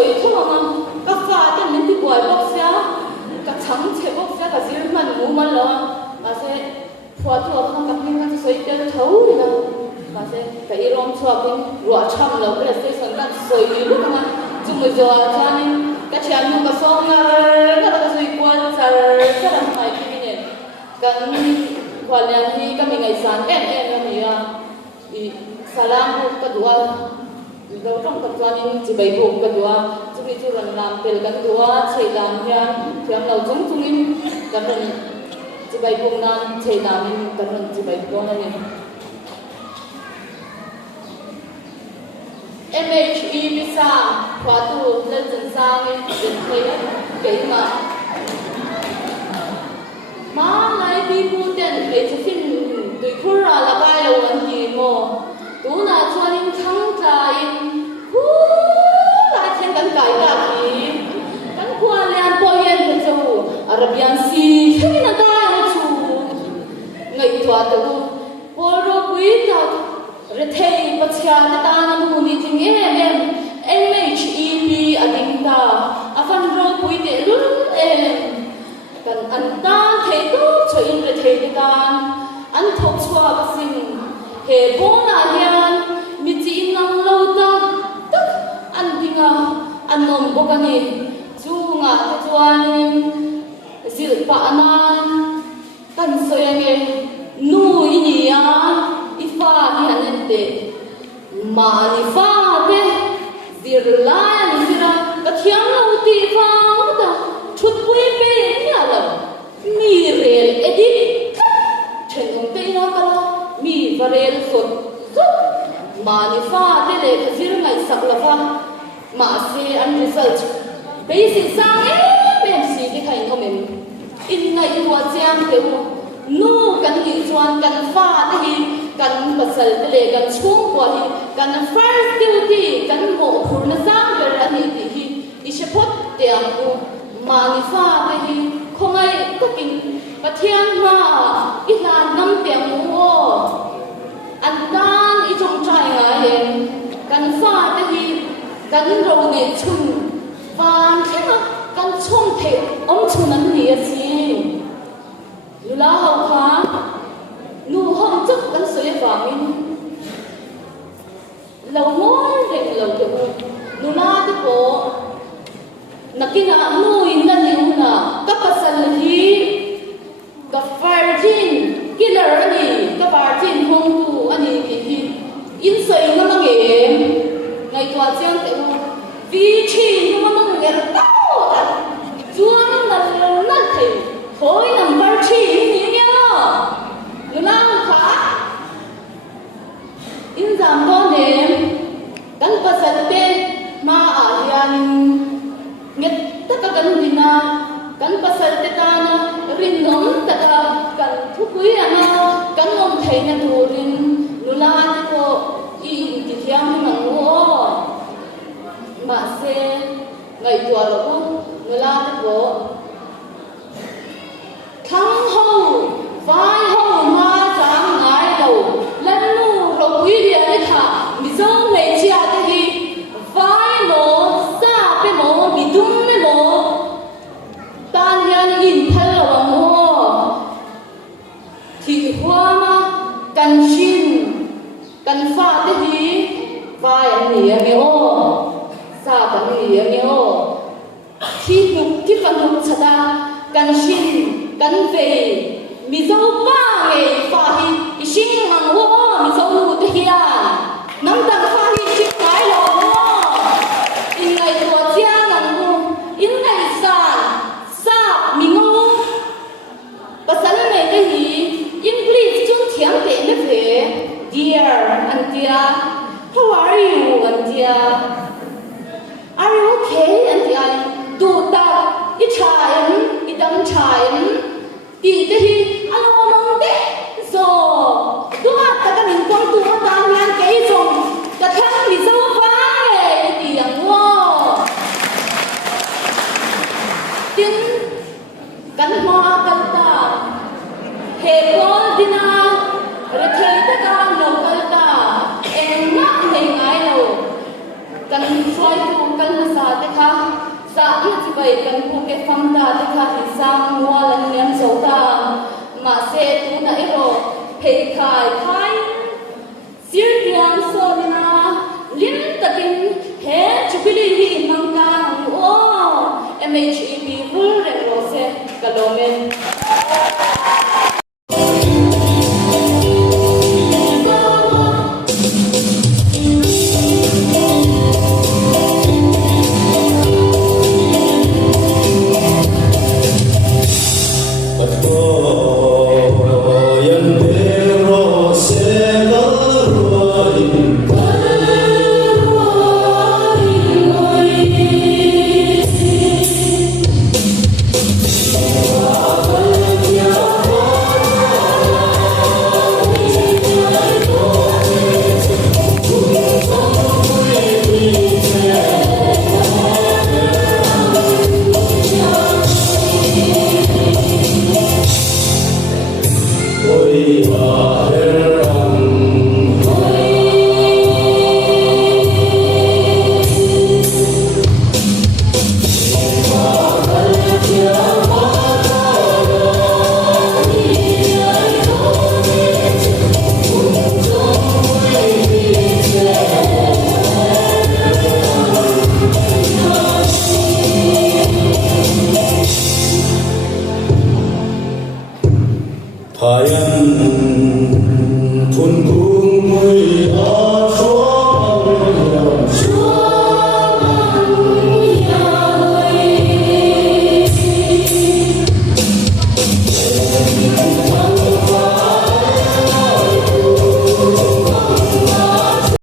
soi thua ma ka fa ta nin ti boy box ya ka chang che box ya ka zir man mu man lo ma se phua thua ka ka pin ka soi tel thau na ma se ka I rom chua pin ro cham lo ka se son ka soi lu ma chu mu jo cha ni ka chian nu ka song na ka soi kwal char ka ram mai ki ne kan kwal yang hi ka mi ngai san em na mi ya I salam ka dua đâu trong tập đoàn in chỉ bảy bộ cái đó chúng mình chưa làm tiền cái đó chạy làm nha thì em đầu chúng mình cái phần chỉ bảy bộ nan chạy làm mình cái phần chỉ bảy bộ này MHE visa khóa tu lên dân sang đến thuê cái mà lại đi mua tiền để cho xin tùy khối ra là bài đầu anh gì mà tú là cho nên thắng trái lại thiên cắn cải cả thì cắn qua liền bôi yên thật châu Arabian Sea thế nào ta nó chủ ngày thoa từ poro quý ta rồi thầy bắt chia ta nằm ngủ đi chính em MHEP ading ta afan ro quý để luôn em cần anh ta thầy tốt cho in rồi thầy ta anh thuộc xóa bác sinh hệ bố là hiền mi chỉ nằm lâu ta tức anh dinga anh nằm bốc anh đi chú ngã cái chú anh dịu bạn anh cần soi anh ấy nuôi nhỉ à ifa đi anh ấy mà ifa thế dịu lại anh dịu ra cái thiam lâu ti pha ta chút quý bé nhá là mi rèn edit chuyện không tệ nào cả mi varel sốt mà ni pha thế này cái gì ngày sắp là pha mà si ăn research basic sang em si cái khai không em in ngày qua trang kiểu nu cần gì chuan cần pha thế hi cần bật sel thế này cần chung qua hi cần first duty cần bộ phun nó sang về ra hi thì isepot tiang u mà ni pha thế hi không ai có kinh và thiên mà ít là năm tiếng mua anh ta ít trong trai ngài cần pha cái gì cần rau này chung và thế mà cần chung thì ông chung anh gì gì là hậu khá nu hậu chức cần sửa vào mình lâu mối để lâu kiểu nu na thì có nakina nuôi na nhiều na kapasal hi ka virgin killer ani ka virgin hong tu ani ki in soi na mang em ngai tua chiang te mo vi chi no mang nge tao chuan na thei khoi number chi ni nya luna kha in zam do ne kan pasal te ma a hian nget ta ka kan dina kan pasal te ta na rin nom ta ka kan thu pui ana kan nom thei na turin lula ko I ti thiam na ngo ma se ngai tua lo ko lula ko thang ho vai ho ma sang ngai lo lan nu ro pui dia ni tha mi zo me chia te hi vai mo sa pe mo mi dum me mo tan hian in thal lo mo thì hoa ma cần xin cần pha thế gì vai anh nhỉ nghe ô sao anh nhỉ nghe ô khi lúc cái phần lúc chả ta cần xin cần về mi dâu ba ngày pha hi xin hàng hoa mi dâu lu thế hiền nắm tay pha hi chiếc cái lò in ngày tua chia nằm ngu in ngày sa mi ngô bác sĩ này thế gì English chung tiếng để mới về dear Antia how are you Antia are you okay Antia do ta ít trái ít đắng trái thì thế hi alo mong thế rồi đúng không ta cái mình quan tu ta ngang cái rồi ta thằng bị dâu quá ấy thìอย่างngô tin cắn hoa cắn ta hệ con dina rồi thấy ta cả nấu cắn ta em ngắt ngày ngày đâu cần xoay tu cần là sao sa iti bay kan po ke famda te kha isang walan niam zota ma se tu na ero pei kai sir piang so na lim takin he chupili hi mangkang o MHEB full re rose kalomen